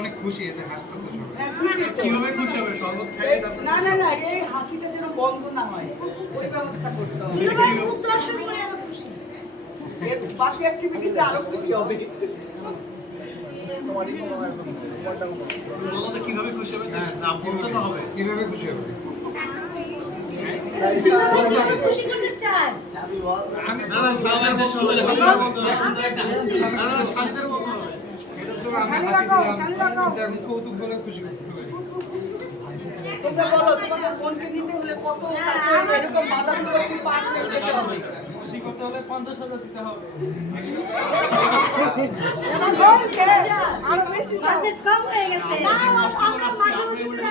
অনেক খুশি হয়েছে, হাসতেছে কিভাবে খুশি হবে? শরবত খাইয়ে না না না, এই হাসিটা যেন বন্ধ না হয় ওই ব্যবস্থা করতে হবে। এর বাকি অ্যাক্টিভিটিতে আরো খুশি হবে। কিভাবে খুশি হবে? নাম বলতে তো হবে। কিভাবে খুশি হবে? খুশি করতে চাই আমি না না শালিদের মতো হবে। এটা তো আমি হাসি দিলাম, আমি কৌতুক বলে খুশি করতে পারি। তোমরা বলো তোমাদের মনকে নিতে হলে কত এরকম বাধাগুলো কি পার করে যেতে হবে? খুশি করতে হলে 50,000 দিতে হবে। আরো বেশি বাজেট কম হয়ে গেছে না আমরা মাঝে মধ্যে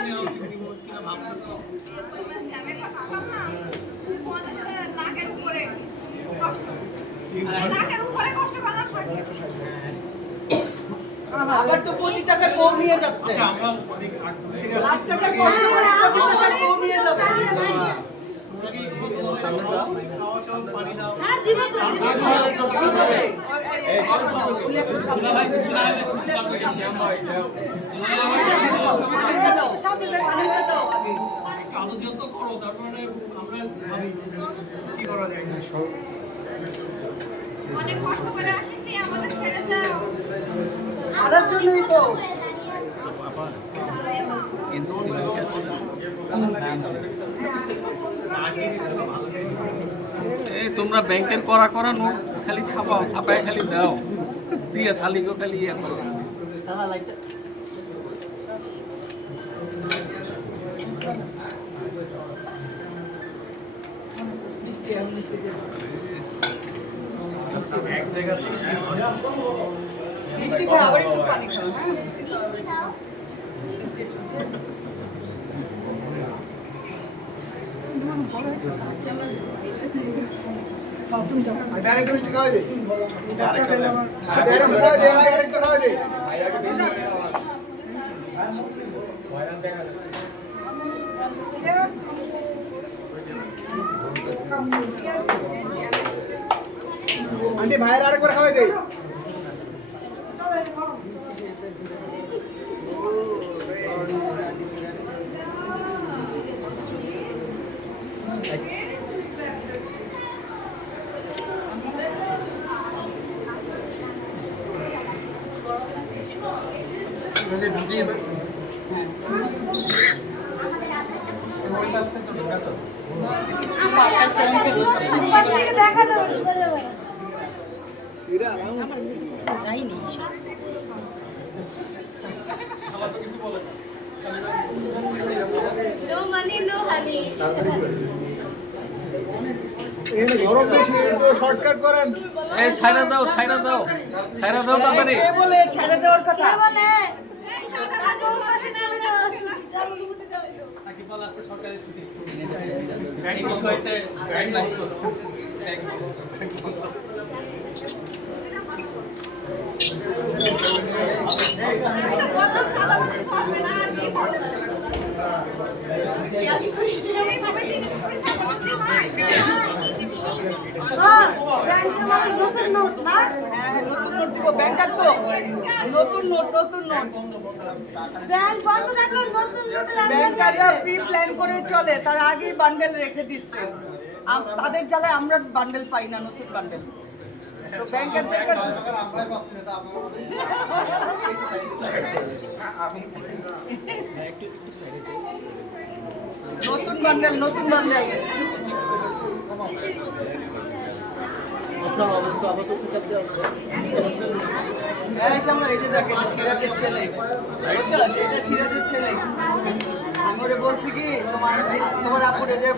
আবার তো কোটি টাকার বউ নিয়ে যাচ্ছে। লাখ টাকার কষ্ট করে কোটি টাকার বউ নিয়ে যাবে। হ্যাঁ দিব তো অনেক কষ্ট করে আসিছি আমাদের ছেড়ে দাও সারার জন্যই তো এই তোমরা ব্যাংকের করা নোট খালি ছাপাও, ছাপায় খালি দাও, দিয়ে শালিগো খালি ইয়ে করো। মিষ্টি খাও, আবার একটু পানি খাও। হ্যাঁ মিষ্টি খাও। ডাইরেক্ট মিষ্টি খাওয়াই দে। আন্টি ভাইয়ের আরেকবার খাওয়াই দে। দেখা যাবে যাইনি নো মানি নো হানি গরম বেশি, শর্টকাট করেন। এই ছাইরা দাও তাড়াতাড়ি। কে বলে ছেড়ে দেওয়ার কথা? বলে এই সাদা কাজ পাশে চলে যাও সাকিব আজকে সরকারি ছুটি। বললাম সাদা কাজ করবে না আর কি বলবো নতুন নোট না নতুন নোট দিব, ব্যাংকার তো নতুন নোট ব্যাংক বন্ধ রাখলো নতুন নোটের ব্যাংকাররা প্রি প্ল্যান করে চলে, তার আগেই বান্ডেল রেখে দিচ্ছে। তাদের জ্বালায় আমরা বান্ডেল পাই না, নতুন বান্ডেল। তো ব্যাংকারদের কাছে নতুন বান্ডেল এই যে দেখেন সিরাজের ছেলে, বুঝছো? এটা সিরাজের ছেলে। আমি বলছি কি তোমার আপুরে যে